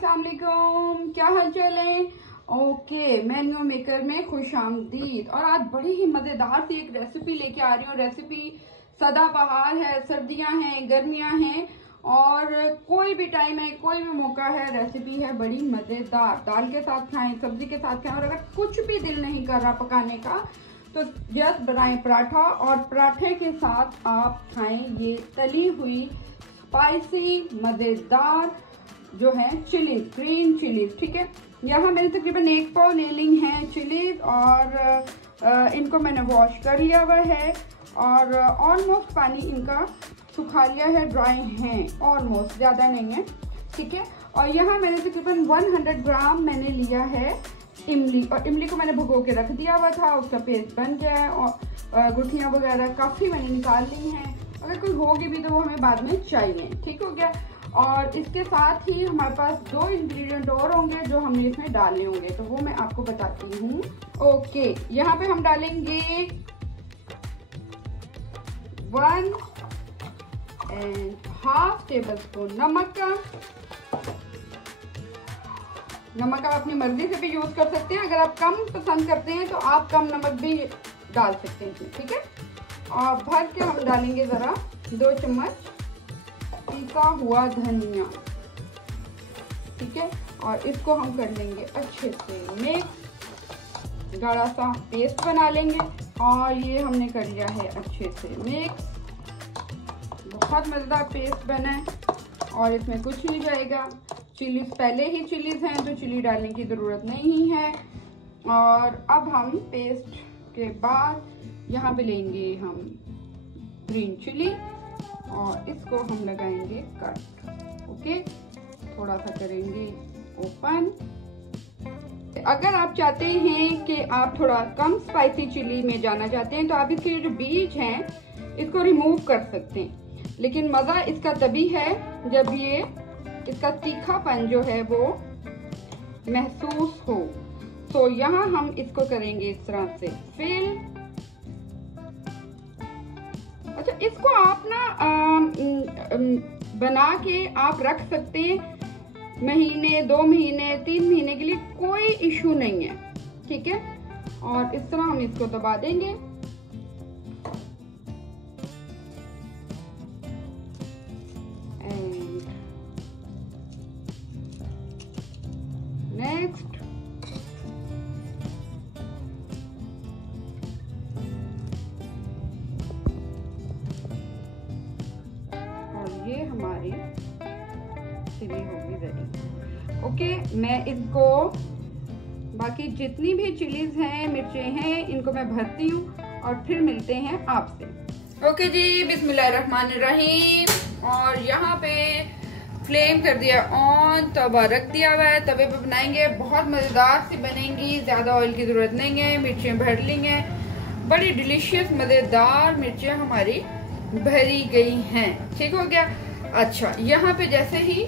अस्सलाम वालेकुम, क्या हाल चाल है। ओके, मेन्यू मेकर में खुश आमदीद। और आज बड़ी ही मज़ेदार सी एक रेसिपी लेके आ रही हूँ। रेसिपी सदाबहार है, सर्दियाँ हैं, गर्मियाँ हैं और कोई भी टाइम है, कोई भी मौका है। रेसिपी है बड़ी मज़ेदार। दाल के साथ खाएं, सब्जी के साथ खाएं और अगर कुछ भी दिल नहीं कर रहा पकाने का तो जस्ट बनाएं पराठा और पराठे के साथ आप खाएं ये तली हुई स्पाइसी मज़ेदार जो है चिलीज, ग्रीन चिलीज। ठीक है, यहाँ मैंने तकरीबन 1 पाव ले ली हैं चिलीज और इनको मैंने वॉश कर लिया हुआ है और ऑलमोस्ट पानी इनका सुखा लिया है, ड्राई हैं ऑलमोस्ट, ज़्यादा नहीं है। ठीक है, और यहाँ मैंने तकरीबन 100 ग्राम मैंने लिया है इमली, और इमली को मैंने भिगो के रख दिया हुआ था, उसका पेस्ट बन गया है और गुठलियाँ वगैरह काफ़ी मैंने निकाल ली हैं। अगर कोई होगी भी तो वो हमें बाद में चाहिए। ठीक हो गया। और इसके साथ ही हमारे पास 2 इंग्रेडिएंट और होंगे जो हमने इसमें डालने होंगे, तो वो मैं आपको बताती हूँ। ओके, यहाँ पे हम डालेंगे 1.5 टेबलस्पून नमक का। नमक आप अपनी मर्जी से भी यूज कर सकते हैं। अगर आप कम पसंद करते हैं तो आप कम नमक भी डाल सकते हैं इसमें। ठीक है, और भर के हम डालेंगे जरा 2 चम्मच पिसा हुआ धनिया। ठीक है, और इसको हम कर लेंगे अच्छे से मिक्स, गाढ़ा सा पेस्ट बना लेंगे। और ये हमने कर लिया है अच्छे से मिक्स, बहुत मज़ेदार पेस्ट बना है और इसमें कुछ नहीं जाएगा। चिलीज पहले ही चिलीज हैं तो चिली डालने की ज़रूरत नहीं है। और अब हम पेस्ट के बाद यहाँ पे लेंगे हम ग्रीन चिली और इसको हम लगाएंगे कट। ओके, थोड़ा सा करेंगे ओपन। अगर आप चाहते हैं कि आप थोड़ा कम स्पाइसी चिली में जाना चाहते हैं तो आप इसके जो बीज हैं इसको रिमूव कर सकते हैं, लेकिन मज़ा इसका तभी है जब ये इसका तीखापन जो है वो महसूस हो। तो यहाँ हम इसको करेंगे इस तरह से फिल। अच्छा, इसको आप ना बना के आप रख सकते हैं महीने, 2 महीने, 3 महीने के लिए, कोई इशू नहीं है। ठीक है, और इस तरह हम इसको दबा देंगे। नेक्स्ट और ये हमारी चिली होगी रेडी। ओके, मैं इसको बाकी जितनी भी चिलीज हैं, मिर्चें हैं, इनको मैं भरती हूँ और फिर मिलते हैं आपसे। ओके जी, बिस्मिल्लाहिर्रहमानिर्रहीम। और यहाँ पे फ्लेम कर दिया ऑन, तवा रख दिया हुआ है, तवे पे बनाएंगे। बहुत मज़ेदार सी बनेंगी, ज़्यादा ऑयल की ज़रूरत नहीं है। मिर्चें भर ली हैं, बड़ी डिलीशियस मज़ेदार मिर्चें हमारी भरी गई हैं। ठीक हो गया। अच्छा, यहाँ पे जैसे ही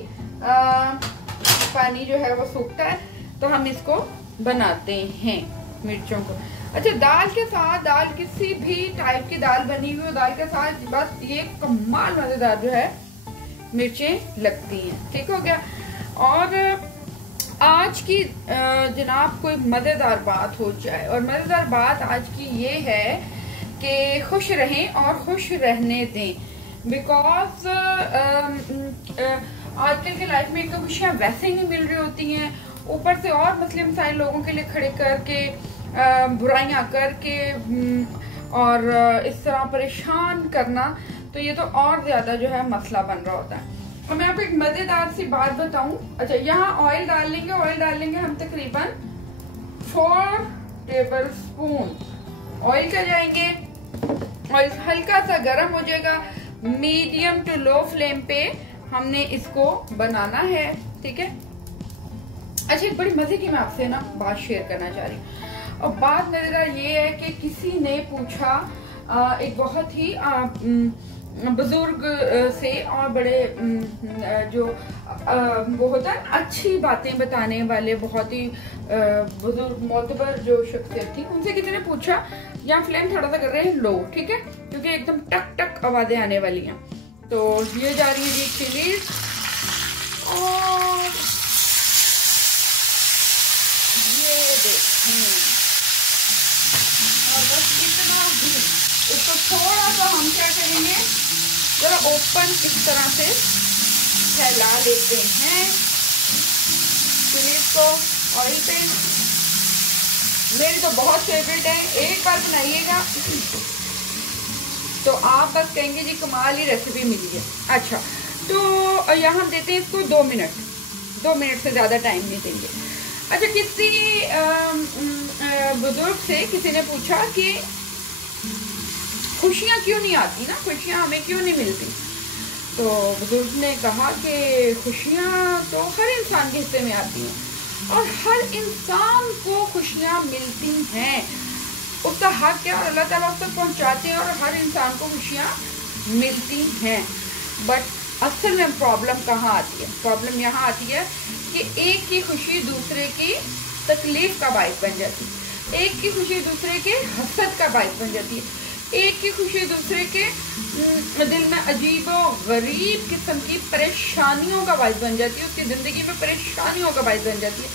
पानी जो है वो सूखता है तो हम इसको बनाते हैं मिर्चों को। अच्छा, दाल के साथ, दाल किसी भी टाइप की दाल बनी हुई दाल के साथ बस ये कमाल मज़ेदार जो है मिर्चें लगती हैं। ठीक हो गया। और आज की जनाब कोई मज़ेदार बात हो जाए, और मज़ेदार बात आज की ये है कि खुश रहें और खुश रहने दें। बिकॉज आजकल के लाइफ में तो खुशियाँ वैसे ही नहीं मिल रही होती हैं, ऊपर से और मसले मसाइल लोगों के लिए खड़े करके, बुराइयां करके और इस तरह परेशान करना, तो ये तो और ज्यादा जो है मसला बन रहा होता है। तो मैं आपको एक मजेदार सी बात बताऊं। अच्छा, यहाँ ऑयल डाल लेंगे। ऑयल डालेंगे हम तकरीबन 4 टेबल स्पून ऑयल का जाएंगे। ऑयल हल्का सा गर्म हो जाएगा, मीडियम टू लो फ्लेम पे हमने इसको बनाना है। ठीक है। अच्छा, एक बड़ी मजे की मैं आपसे ना बात शेयर करना चाह रही हूँ, और बात मजेदार ये है कि किसी ने पूछा एक बहुत ही बुजुर्ग से, और बड़े जो वो होता है अच्छी बातें बताने वाले, बहुत ही बुजुर्ग मोतबर जो शख्सियत थी, उनसे किसी ने पूछा, यहाँ फ्लेम थोड़ा सा कर रहे हैं लो। ठीक है, क्योंकि एकदम टक टक आवाजें आने वाली हैं। तो ये जा रही है जी चिलीज, और ये देखें, और बस इतना ही। इसको थोड़ा सा हम क्या करेंगे, जरा ओपन इस तरह से फैला लेते हैं चिलीज को ऑयल पे। मेरी तो बहुत फेवरेट है, एक बार बनाइएगा तो आप बस कहेंगे जी कमाल ही रेसिपी मिली है। अच्छा, तो यहाँ देते हैं इसको 2 मिनट, 2 मिनट से ज़्यादा टाइम नहीं देंगे। अच्छा, किसी बुजुर्ग से किसी ने पूछा कि खुशियाँ क्यों नहीं आती ना, खुशियाँ हमें क्यों नहीं मिलती। तो बुजुर्ग ने कहा कि खुशियाँ तो हर इंसान के हिस्से में आती हैं और हर इंसान को खुशियाँ मिलती हैं। उसका हक क्या, अल्लाह ताला उस तक पहुँचाते हैं और हर इंसान को खुशियाँ मिलती हैं। बट असल में प्रॉब्लम कहाँ आती है? प्रॉब्लम यहाँ आती है कि एक की खुशी दूसरे की तकलीफ का बाइस बन जाती है, एक की खुशी दूसरे के हसद का बाइस बन जाती है, एक की खुशी दूसरे के दिल में अजीबो गरीब किस्म की परेशानियों का बाइस बन जाती है, उसकी ज़िंदगी में परेशानियों का बाइस बन जाती है।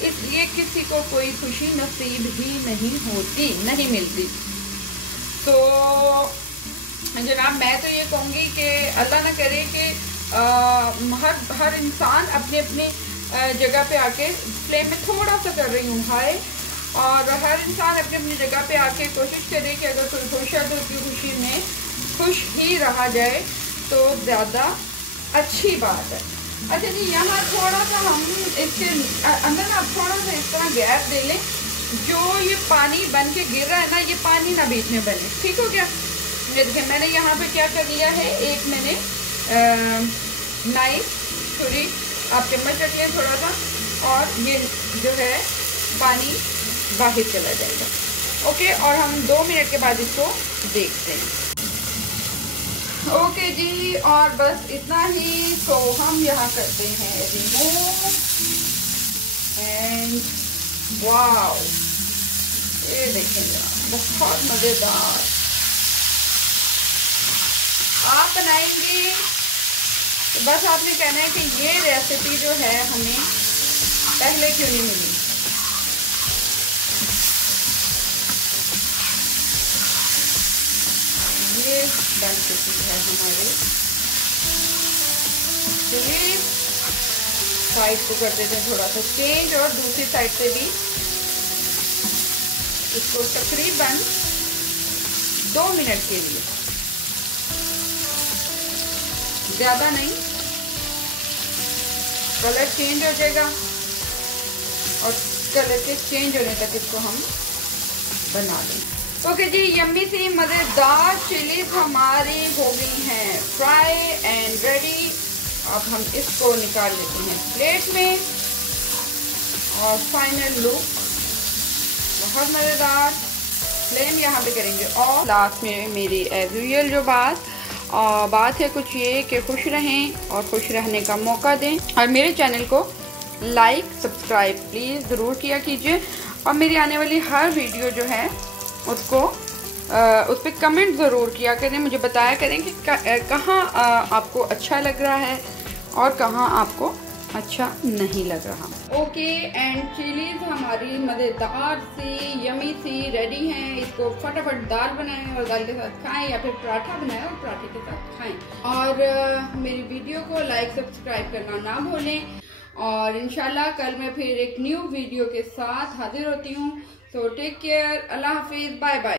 इसलिए किसी को कोई खुशी नसीब ही नहीं होती, नहीं मिलती। तो जनाब, मैं तो ये कहूँगी कि अल्लाह ना करे कि हर इंसान अपने अपने जगह पे आके, फ्लेम में थोड़ा सा कर रही हूँ हाय, और हर इंसान अपनी अपनी जगह पे आके कोशिश करे कि अगर कोई खुश है तो उसकी खुशी में खुश ही रहा जाए तो ज़्यादा अच्छी बात है। अच्छा जी, यहाँ थोड़ा सा हम इसके अंदर ना थोड़ा सा इस तरह गैप दे लें, जो ये पानी बन के गिर रहा है ना, ये पानी ना बीच में बने, ठीक हो गया। ये देखिए, मैंने यहाँ पे क्या कर लिया है, एक मैंने नाइफ छुरी, आप चम्मच रख लें थोड़ा सा, और ये जो है पानी बाहर चला जाएगा। ओके, और हम 2 मिनट के बाद इसको देखते हैं। ओके जी, और बस इतना ही। तो हम यहाँ करते हैं रिमूव, एंड वाओ, ये देखेंगे बहुत मज़ेदार। आप बनाएंगे तो बस आपने कहना है कि ये रेसिपी जो है हमें पहले क्यों नहीं मिली। ये बन चुकी है हमारी चिली। साइड को कर देते हैं थोड़ा सा चेंज, और दूसरी साइड से भी इसको तकरीबन 2 मिनट के लिए, ज़्यादा नहीं, कलर चेंज हो जाएगा और कलर के चेंज होने तक इसको हम बना लेंगे। ओके जी, यम्मी सी मज़ेदार चिलीज हमारी हो गई हैं फ्राई एंड रेडी। अब हम इसको निकाल लेते हैं प्लेट में, और फाइनल लुक बहुत मज़ेदार। फ्लेम यहाँ पे करेंगे, और लास्ट में मेरी एज यूजुअल जो बात है कुछ ये कि खुश रहें और खुश रहने का मौका दें, और मेरे चैनल को लाइक सब्सक्राइब प्लीज़ ज़रूर किया कीजिए, और मेरी आने वाली हर वीडियो जो है उसको उस पर कमेंट ज़रूर किया करें, मुझे बताया करें कि कहाँ आपको अच्छा लग रहा है और कहाँ आपको अच्छा नहीं लग रहा। ओके, एंड चिलीज हमारी मज़ेदार सी यमी सी रेडी हैं। इसको फटाफट दाल बनाएं और दाल के साथ खाएं, या फिर पराठा बनाएं और पराठे के साथ खाएं। और मेरी वीडियो को लाइक सब्सक्राइब करना ना भूलें, और इंशाल्लाह कल मैं फिर एक न्यू वीडियो के साथ हाजिर होती हूँ। सो टेक केयर, अल्लाह हाफिज़, बाय बाय।